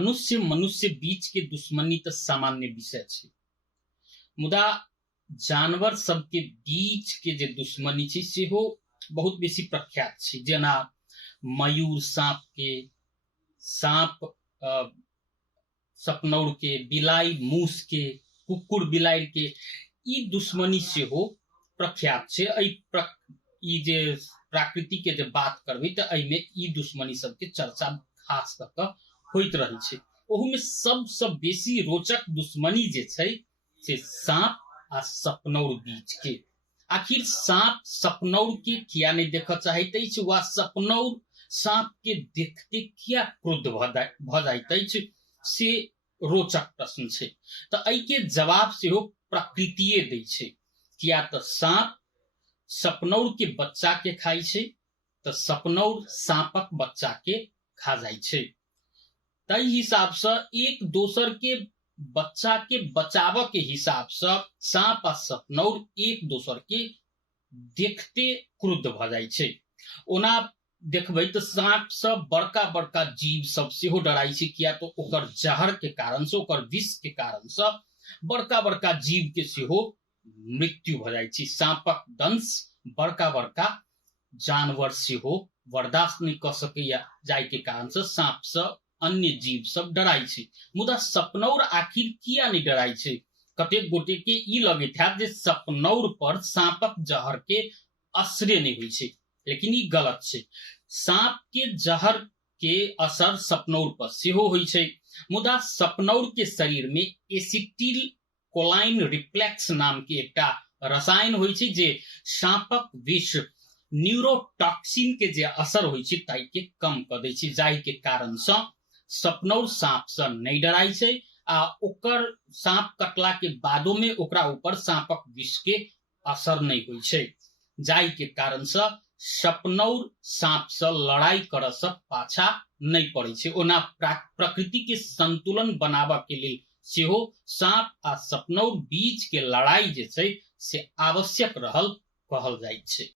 मनुष्य मनुष्य बीच के दुश्मनी तो सामान्य विषय छे, मुदा जानवर सब के बीच के जे दुश्मनी छे सेहो बहुत बेसी प्रख्यात छे। जेना मयूर सांप के, सांप सपनौर के, बिलाई मूस के, कुकुर बिलाड़ि के, ई दुश्मनी सेहो प्रख्यात छे। ई जे प्रकृति के जे बात करबे तो एमे ई दुश्मनी सब के चर्चा खास करके होइत रही छे। ओहू में सबसे बेसी रोचक दुश्मनी जे छे से सांप आ सपनौर बीच के। आखिर सांप सपनौर के किया नहीं देख चाहते अछि, वा सपनौर सांप के देखते किया क्रुद्ध भ जाइत अछि, से रोचक प्रश्न छे। तो एहि के जवाब से हो प्रकृतिये दै छे। किया तो सांप सपनौर के बच्चा के खाई छे, तो सपनौर सांपक बच्चा के खा जाय छे। तई हिसाब से एक दोसर के बच्चा के बचाव के हिसाब से सांप आ सपनौर एक दोसर के देखते क्रुद्ध भ जाय छे। ओना देखबे तो सांप सब बड़का बड़का जीव सब सेहो डराई छे। किया तो ओकर जहर के कारण से, ओकर विष के कारण से बड़का बड़का जीव के सेहो मृत्यु भ जाय छे। सांपक दंश बड़का बड़का जानवर सेहो बर्दाश्त नहीं कर सकैया, जाय के कारण से सांप से अन्य जीव सब डराई छे। मुदा सपनौर आखिर किया नहीं डराई छे? कतेक गोटे के ई लगैत हैत जे सपनौर पर सांपक जहर के असरे नहीं होई छे, लेकिन ई गलत छे। सांप के जहर के असर सपनौर पर सेहो होई छे, मुदा सपनौर के शरीर में एसिटिल कोलाइन रिफ्लेक्स नाम के एकटा रसायन होई छे जे सांपक विष न्यूरोटॉक्सिन के जे असर होई छे ताई के कम कर दै छे, जाहि के कारण से सपनौर सांप से नहीं डराई छे। आ ओकर सांप कटला के बादो में ओकरा ऊपर सांपक विष के असर नहीं होई छे, जाहि के कारण से सपनौर सांप से लड़ाई करे से पाछा नहीं पड़े छे। ओना प्रकृति के संतुलन बनावा के लिए सेहो सांप आ सपनौर बीच के लड़ाई जे छे से आवश्यक रहल कहल जाय छे।